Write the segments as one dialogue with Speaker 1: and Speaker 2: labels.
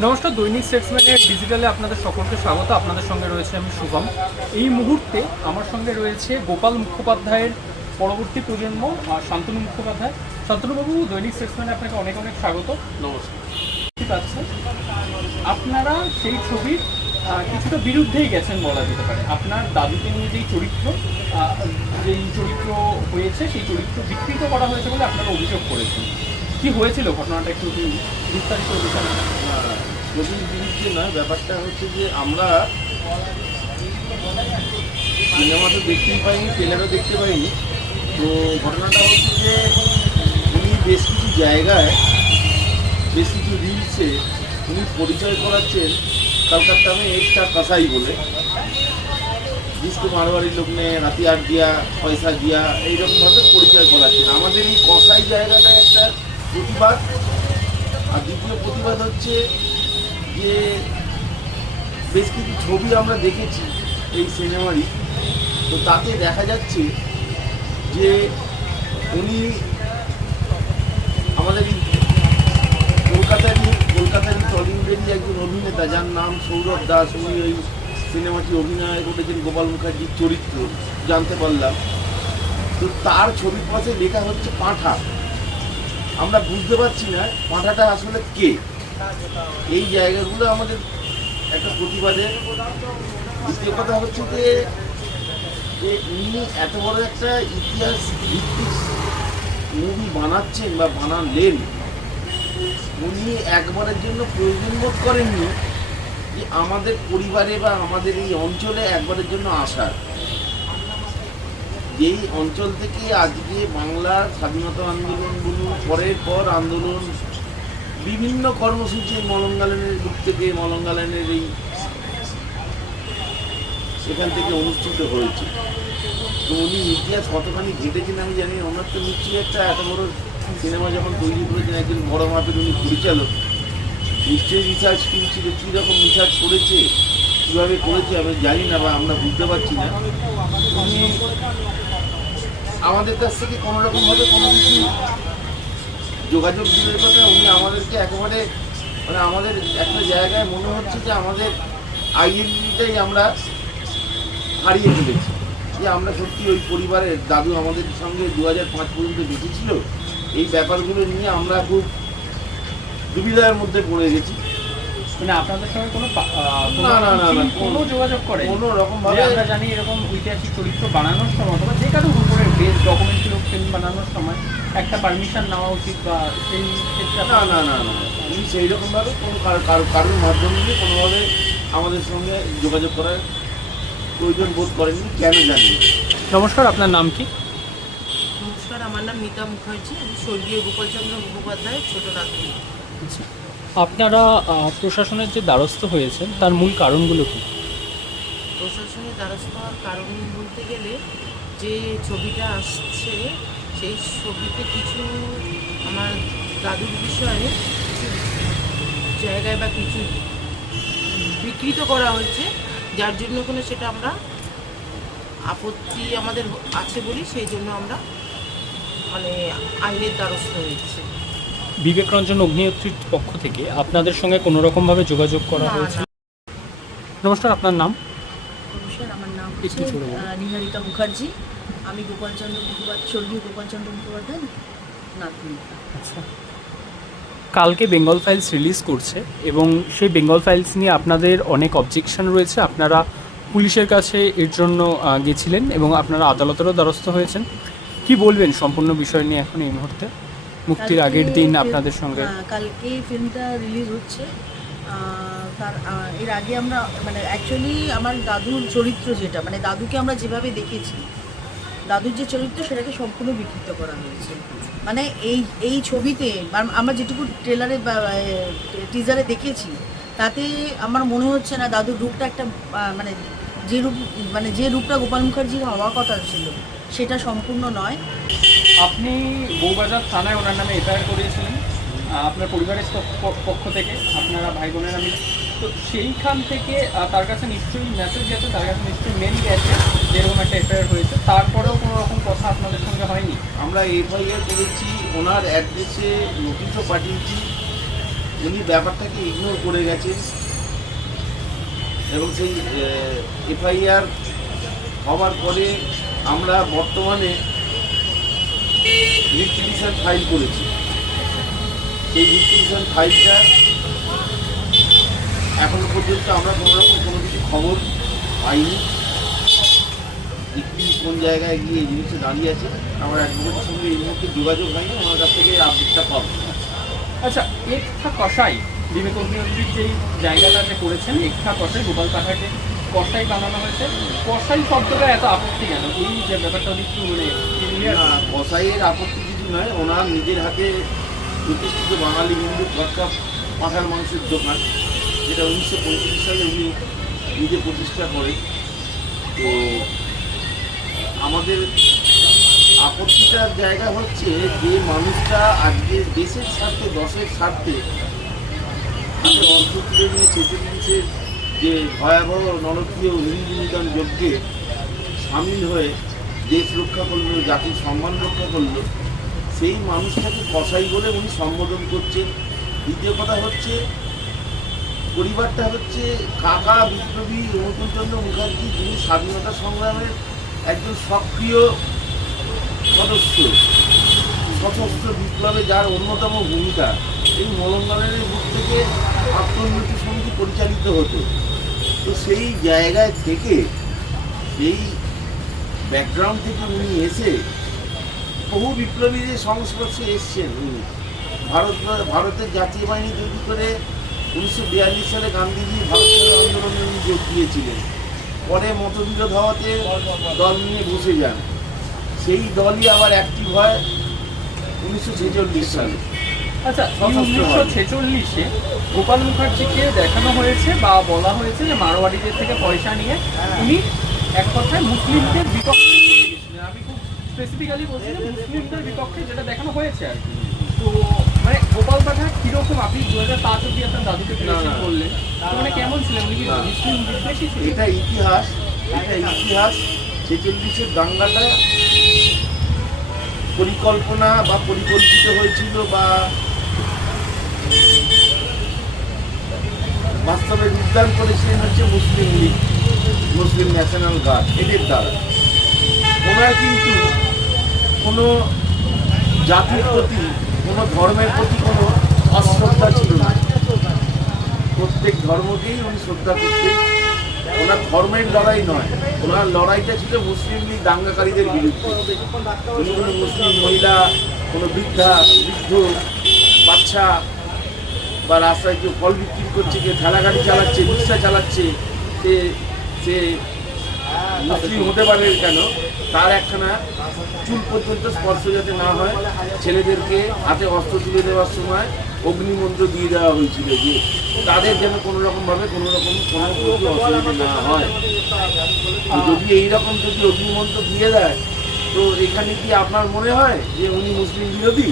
Speaker 1: নমস্কার দৈনিক সেক্সম্যানের ডিজিটালে আপনাদের সকলকে স্বাগত। আপনাদের সঙ্গে রয়েছে আমি শুভম। এই মুহূর্তে আমার সঙ্গে রয়েছে গোপাল মুখোপাধ্যায়ের পরবর্তী প্রজন্ম শান্তনু মুখোপাধ্যায়। শান্তনুবাবু দৈনিক সেক্সম্যানে আপনাকে অনেক অনেক স্বাগত।
Speaker 2: নমস্কার।
Speaker 1: ঠিক আছে। আপনারা সেই ছবির কিছুটা বিরুদ্ধেই গেছেন বলা যেতে পারে। আপনার দাদুকে নিয়ে যেই চরিত্র যেই চরিত্র হয়েছে সেই চরিত্র বিকৃত করা হয়েছে বলে আপনারা অভিযোগ করেছেন। কি হয়েছিল ঘটনাটা একটু বিস্তারিত
Speaker 2: মোদির বিরুদ্ধে নয়, ব্যাপারটা হচ্ছে যে আমরা সিনেমা তো দেখতেই পাইনি ট্রেলারও দেখতে পাইনি। তো ঘটনাটা হচ্ছে যে উনি বেশ কিছু জায়গায়, বেশ কিছু রিলসে উনি পরিচয় করাচ্ছেন কালকার আমি এক্সট্রা কাসাই বলে। ডিস্কো মারোয়ারির লোক নিয়ে রাতি আট দিয়া, পয়সা দিয়া এইরকমভাবে পরিচয় করাচ্ছেন। আমাদের এই কষাই জায়গাটা একটা প্রতিবাদ। আর দ্বিতীয় প্রতিবাদ হচ্ছে যে বেশ কিছু ছবি আমরা দেখেছি এই সিনেমারই তো তাতে দেখা যাচ্ছে যে উনি আমাদের কলকাতারই কলকাতারই টলিউডেরই একজন অভিনেতা, যার নাম সৌরভ দাস, উনি ওই সিনেমাটি অভিনয় করেছেন গোপাল মুখার্জির চরিত্র, জানতে পারলাম। তো তার ছবির পাশে লেখা হচ্ছে পাঁঠা। আমরা বুঝতে পারছি না পাঁঠাটা আসলে কে। এই জায়গাগুলো আমাদের একটা প্রতিবাদের দ্বিতীয় কথা হচ্ছে যে যে উনি এত বড় একটা ইতিহাস ভিত্তিক মুভি বানাচ্ছেন বা বানালেন, উনি একবারের জন্য প্রয়োজন বোধ করেননি যে আমাদের পরিবারে বা আমাদের এই অঞ্চলে একবারের জন্য আসার। যেই অঞ্চল থেকে আজকে বাংলার স্বাধীনতা আন্দোলন বলুন, পরের পর আন্দোলন বিভিন্ন কর্মসূচি মলঙ্গালনের দিক থেকে, মলঙ্গালনের এই সেখান থেকে অনুষ্ঠিত হয়েছে। তো উনি ইতিহাস কতখানি ঘেটেছেন আমি জানি ওনার তো নিশ্চয়ই একটা এত বড় সিনেমা যখন তৈরি করেছেন, একজন বড় মাপের উনি পরিচালক। নিশ্চয়ই রিসার্চ টিম ছিল, কী রকম রিসার্চ করেছে, কীভাবে করেছে, আমি জানি না বা আমরা বুঝতে পারছি না। উনি আমাদের কাছ থেকে কোনো রকমভাবে কোনো কিছু যোগাযোগ দূরের কথা উনি আমাদেরকে একেবারে মানে আমাদের একটা জায়গায় মনে হচ্ছে যে আমাদের আইডেন্টিটাই আমরা হারিয়ে ফেলেছি। যে আমরা সত্যি ওই পরিবারের দাদু আমাদের সঙ্গে দু হাজার পাঁচ পর্যন্ত বেঁচে ছিল, এই ব্যাপারগুলো নিয়ে আমরা খুব দুবিধার মধ্যে পড়ে গেছি।
Speaker 1: মানে আপনাদের সঙ্গে কোনো কোনো
Speaker 2: না, না,
Speaker 1: কোনো যোগাযোগ করে
Speaker 2: কোনো
Speaker 1: যে
Speaker 2: রকমভাবে
Speaker 1: আমরা জানি এরকম ঐতিহাসিক চরিত্র বানানোর সময় অথবা যে কারোর উপরে বেস ডকুমেন্টারি ফিল্ম বানানোর সময় একটা পারমিশন নেওয়া উচিত বা সেই ক্ষেত্রে
Speaker 2: না না না না উনি সেই রকমভাবে কোনো কারো- কারও কারোর মাধ্যমে দিয়ে কোনোভাবে আমাদের সঙ্গে যোগাযোগ করার প্রয়োজন বোধ করেননি কেন জানি
Speaker 1: নমস্কার আপনার নাম কি?
Speaker 3: নমস্কার আমার নাম মিতা মুখার্জি আমি স্বর্গীয় গোপালচন্দ্র মুখোপাধ্যায়ের ছোট নাতনি
Speaker 1: আপনারা প্রশাসনের যে দ্বারস্থ হয়েছেন, তার মূল কারণগুলো কী?
Speaker 3: প্রশাসনের দ্বারস্থ হওয়ার কারণ বলতে গেলে, যে ছবিটা আসছে, সেই ছবিতে কিছু আমার দাদুর বিষয়ে কিছু জায়গায় বা কিছু বিকৃত করা হয়েছে, যার জন্য কোনো সেটা আমরা আপত্তি আমাদের আছে বলি, সেই জন্য আমরা মানে আইনের দ্বারস্থ হয়েছে।
Speaker 1: বিবেক রঞ্জন অগ্নিহোত্রীর পক্ষ থেকে আপনাদের সঙ্গে কোনো রকমভাবে যোগাযোগ করা হয়েছে? নমস্কার আপনার নাম?
Speaker 4: নমস্কার আমার নাম হচ্ছে
Speaker 1: জোরে বলুন।
Speaker 4: আহ, নিহারিকা মুখার্জি। আমি গোপালচন্দ্র মুখোপাধ্যায় স্বর্গীয় গোপালচন্দ্র মুখোপাধ্যায় নাতনি
Speaker 1: আচ্ছা। কালকে বেঙ্গল ফাইলস রিলিজ করছে এবং সেই বেঙ্গল ফাইলস নিয়ে আপনাদের অনেক অবজেকশন রয়েছে। আপনারা পুলিশের কাছে এর জন্য গেছিলেন এবং আপনারা আদালতেরও দ্বারস্থ হয়েছেন। কি বলবেন সম্পূর্ণ বিষয় নিয়ে এখন এই মুহূর্তে? মুক্তির আগের দিন আপনাদের সঙ্গে।
Speaker 4: হ্যাঁ, কালকে ফিল্মটা রিলিজ হচ্ছে। তার এর আগে আমরা মানে অ্যাকচুয়ালি আমার দাদুর চরিত্র যেটা মানে দাদুকে আমরা যেভাবে দেখেছি দাদুর যে চরিত্র সেটাকে সম্পূর্ণ বিকৃত করা হয়েছে। মানে এই এই ছবিতে আমরা যেটুকু ট্রেলারে বা টিজারে দেখেছি তাতে আমার মনে হচ্ছে না দাদুর রূপটা একটা মানে যে রূপ মানে যে রূপটা গোপাল মুখার্জির হওয়ার কথা ছিল সেটা সম্পূর্ণ নয়।
Speaker 1: আপনি বউবাজার থানায় ওনার নামে এফআইআর করিয়েছিলেন। আপনার পরিবারের পক্ষ- থেকে, আপনারা ভাই বোনেরা মিলে। তো সেইখান থেকে তার কাছে নিশ্চয়ই মেসেজ গেছে, তার কাছে নিশ্চয়ই মেল গেছে যেরকম একটা এফআইআর হয়েছে। তারপরেও কোনো রকম কথা আপনাদের সঙ্গে হয়নি?
Speaker 2: আমরা এফআইআর করেছি, ওনার অ্যাড্রেসে নোটিশও পাঠিয়েছি। উনি ব্যাপারটাকে ইগনোর করে গেছেন। এবং সেই এফআইআর হওয়ার পরে আমরা বর্তমানে রিপিটিশন ফাইল করেছি। সেই রিপিটিশন ফাইলটা এখনও পর্যন্ত আমরা কোনো রকম কোনো কিছু খবর পাইনি। যে কোন জায়গায় গিয়ে এই জিনিসটা দাঁড়িয়ে আছে। আমার অ্যাডভোকেটের সঙ্গে এই মুহূর্তে যোগাযোগ হয়নি আমার কাছ থেকে আপডেটটা পাবো।
Speaker 1: আচ্ছা একথা কষাই। বিবেক অগ্নিহোত্রীর যেই জায়গাটাতে করেছেন, একথা কষাই গোপাল পাহাড়ে কষাই বানানো হয়েছে। কষাই শব্দটা এত আপত্তি কেন? এই যে ব্যাপারটা একটু মানে
Speaker 2: কসাইয়ের আপত্তি কিছু নয়। ওনার নিজের হাতে প্রতিষ্ঠিত বাঙালি হিন্দু ঘরকা পাঁঠার মাংসের দোকান, যেটা উনিশশো পঁয়ত্রিশ সালে উনি নিজে প্রতিষ্ঠা করে তো আমাদের আপত্তিটার জায়গা হচ্ছে যে মানুষটা আজকে দেশের স্বার্থে, দশের স্বার্থে হাতে অর্থ তুলে নিয়ে ছেচল্লিশের যে ভয়াবহ নরকীয় হিন্দু নিদান যজ্ঞে সামিল হয়ে দেশ রক্ষা করল, জাতির সম্মান রক্ষা করল, সেই মানুষটাকে কসাই বলে উনি সম্বোধন করছেন। দ্বিতীয় কথা হচ্ছে, পরিবারটা হচ্ছে কাকা বিপ্লবী অনুকূলচন্দ্র মুখার্জি, যিনি স্বাধীনতা সংগ্রামের একজন সক্রিয় সদস্য, সশস্ত্র বিপ্লবে যার অন্যতম ভূমিকা। এই মলঙ্গনের বুক থেকে আত্মোন্নতি সমিতি পরিচালিত হতো। তো সেই জায়গায় থেকে সেই ব্যাকগ্রাউন্ড থেকে উনি এসে বহু বিপ্লবীদের সংস্পর্শে এসছেন উনি। ভারত ভারতের জাতীয় বাহিনী তৈরি করে উনিশশো বিয়াল্লিশ সালে গান্ধীজি ভারত ছাড়ো আন্দোলনে উনি যোগ দিয়েছিলেন। পরে মতবিরোধ হওয়াতে দল নিয়ে বসে যান। সেই দলই আবার অ্যাক্টিভ হয় উনিশশো ছেচল্লিশ সালে।
Speaker 1: আচ্ছা উনিশশো ছেচল্লিশে গোপাল মুখার্জিকে দেখানো হয়েছে বা বলা হয়েছে যে মারোয়াড়িদের থেকে পয়সা নিয়ে উনি এক কথায় মুসলিমদের বিপক্ষে আমি খুব স্পেসিফিক্যালি বলছি যে মুসলিমদের বিপক্ষে যেটা দেখানো হয়েছে আর কি। তো মানে গোপাল পাঠা কীরকম আপনি দু হাজার পাঁচ অব্দি আপনার দাদুকে। বললেন মানে কেমন ছিলেন উনি কি মুসলিম বিদ্বেষী ছিলেন?
Speaker 2: এটা ইতিহাস এটা ইতিহাস ছেচল্লিশের দাঙ্গাটা পরিকল্পনা বা পরিকল্পিত হয়েছিল বা বাস্তবে উদ্যান করেছিলেন হচ্ছে Muslim League, Muslim national guard, এদের দ্বারা। ওনার কিন্তু কোনো জাতির প্রতি, কোনো ধর্মের প্রতি কোনো অশ্রদ্ধা ছিল না। প্রত্যেক ধর্মকেই উনি শ্রদ্ধা করতেন। ওনার ধর্মের লড়াই নয়, ওনার লড়াইটা ছিল মুসলিম লীগ দাঙ্গাকারীদের বিরুদ্ধে। কোনো মুসলিম মহিলা, কোনো বৃদ্ধা, বৃদ্ধ, বাচ্চা বা রাস্তায় কেউ ফল বিক্রি করছে, কেউ ঠেলা গাড়ি চালাচ্ছে, রিক্সা চালাচ্ছে, সে সে মুসলিম হতে পারে কেন? তার একখানা চুল পর্যন্ত স্পর্শ যাতে না হয়, ছেলেদেরকে হাতে অস্ত্র তুলে দেওয়ার সময় অগ্নিমন্ত্র দিয়ে দেওয়া হয়েছিল যে তাদের যেন কোনো রকম ভাবে কোনো রকম কোনো অসুবিধা না হয়। যদি এইরকম যদি অগ্নিমন্ত্র দিয়ে দেয়, তো এখানে কি আপনার মনে হয় যে উনি মুসলিম বিরোধী?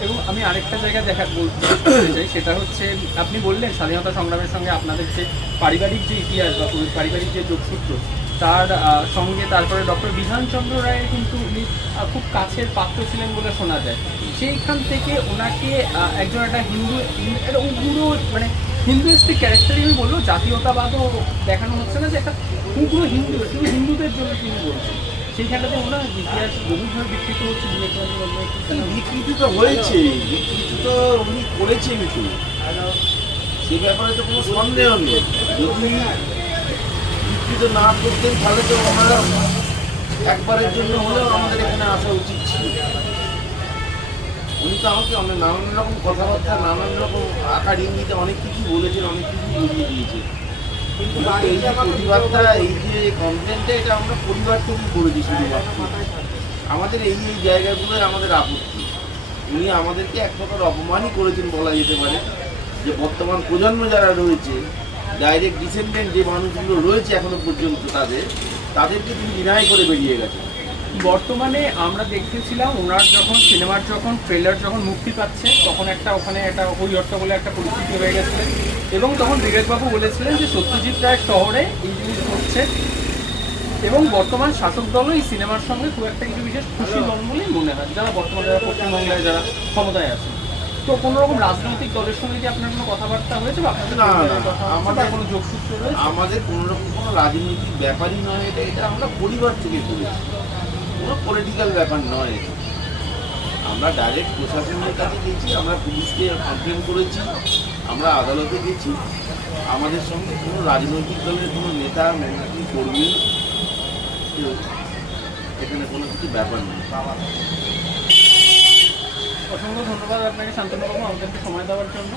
Speaker 1: এবং আমি আরেকটা জায়গা দেখা বলতে চাই, সেটা হচ্ছে, আপনি বললেন স্বাধীনতা সংগ্রামের সঙ্গে আপনাদের যে পারিবারিক যে ইতিহাস বা পারিবারিক যে যোগসূত্র, তার সঙ্গে তারপরে ডক্টর বিধানচন্দ্র রায়ের কিন্তু উনি খুব কাছের পাত্র ছিলেন বলে শোনা যায়। সেইখান থেকে ওনাকে একজন একটা হিন্দু হিন্দু- একটা উগ্র মানে হিন্দুইস্টিক ক্যারেক্টারই আমি বলব, জাতীয়তাবাদও দেখানো হচ্ছে না যে একটা উগ্র হিন্দু, শুধু হিন্দুদের জন্য তিনি বলছেন। সেইখানটাতে ওনার ইতিহাস বহুভাবে বিকৃত হচ্ছে
Speaker 2: বিকৃতি তো হয়েছে বিকৃতি তো উনি করেছেন কিন্তু। সে ব্যাপারে তো কোনো সন্দেহ নেই। যদি বিকৃত না করতেন তাহলে তো আমরা একবারের জন্য হলেও আমাদের এখানে আসা উচিত ছিল। উনি তো আমাকে অনেক নানান রকম কথাবার্তা নানান রকম আকার ইঙ্গিতে অনেক কিছু বলেছেন অনেক কিছু বুঝিয়ে দিয়েছেন। এই যে এটা আমরা পরিবার করেছি আমাদের এই এই জায়গাগুলোয় আমাদের আপত্তি। উনি আমাদেরকে এক প্রকার অপমানই করেছেন বলা যেতে পারে যে বর্তমান প্রজন্ম যারা রয়েছে ডাইরেক্ট ডিসেন্ডেন্ট যে মানুষগুলো রয়েছে এখনও পর্যন্ত তাদের, তাদেরকে তিনি ডিনাই করে বেরিয়ে গেছেন।
Speaker 1: বর্তমানে আমরা দেখতেছিলাম ওনার যখন সিনেমার যখন ট্রেলার যখন মুক্তি পাচ্ছে, তখন একটা ওখানে একটা ওই অর্থ বলে একটা পরিস্থিতি হয়ে গেছিলেন এবং তখন বিবেকবাবু বলেছিলেন যে সত্যজিৎ রায় শহরে এই জিনিস হচ্ছে এবং বর্তমান শাসক দলও এই সিনেমার সঙ্গে খুব একটা কিছু বিশেষ খুশি দল বলেই মনে হয়। যারা বর্তমানে যারা পশ্চিমবাংলায় যারা ক্ষমতায় আছে তো কোনো রকম রাজনৈতিক দলের সঙ্গে কি আপনার কোনো কথাবার্তা হয়েছে বা আপনাদের
Speaker 2: না, আমাদের-
Speaker 1: কোনো যোগসূত্র রয়েছে?
Speaker 2: আমাদের কোনো রকম কোনো রাজনৈতিক ব্যাপারই নয় এটা এটা আমরা পরিবার থেকে করেছি। কোনো পলিটিক্যাল ব্যাপার নয় এটা। আমরা ডাইরেক্ট প্রশাসনের কাছে গেছি আমরা পুলিশকে কমপ্লেন করেছি। আমরা আদালতে গেছি। আমাদের সঙ্গে কোনো রাজনৈতিক দলের কোনো নেতা মেধাবী কর্মী এখানে কোনো কিছু ব্যাপার নেই।
Speaker 1: অসংখ্য ধন্যবাদ আপনাকে শান্তনুবাবু আমাদেরকে সময় দেওয়ার জন্য।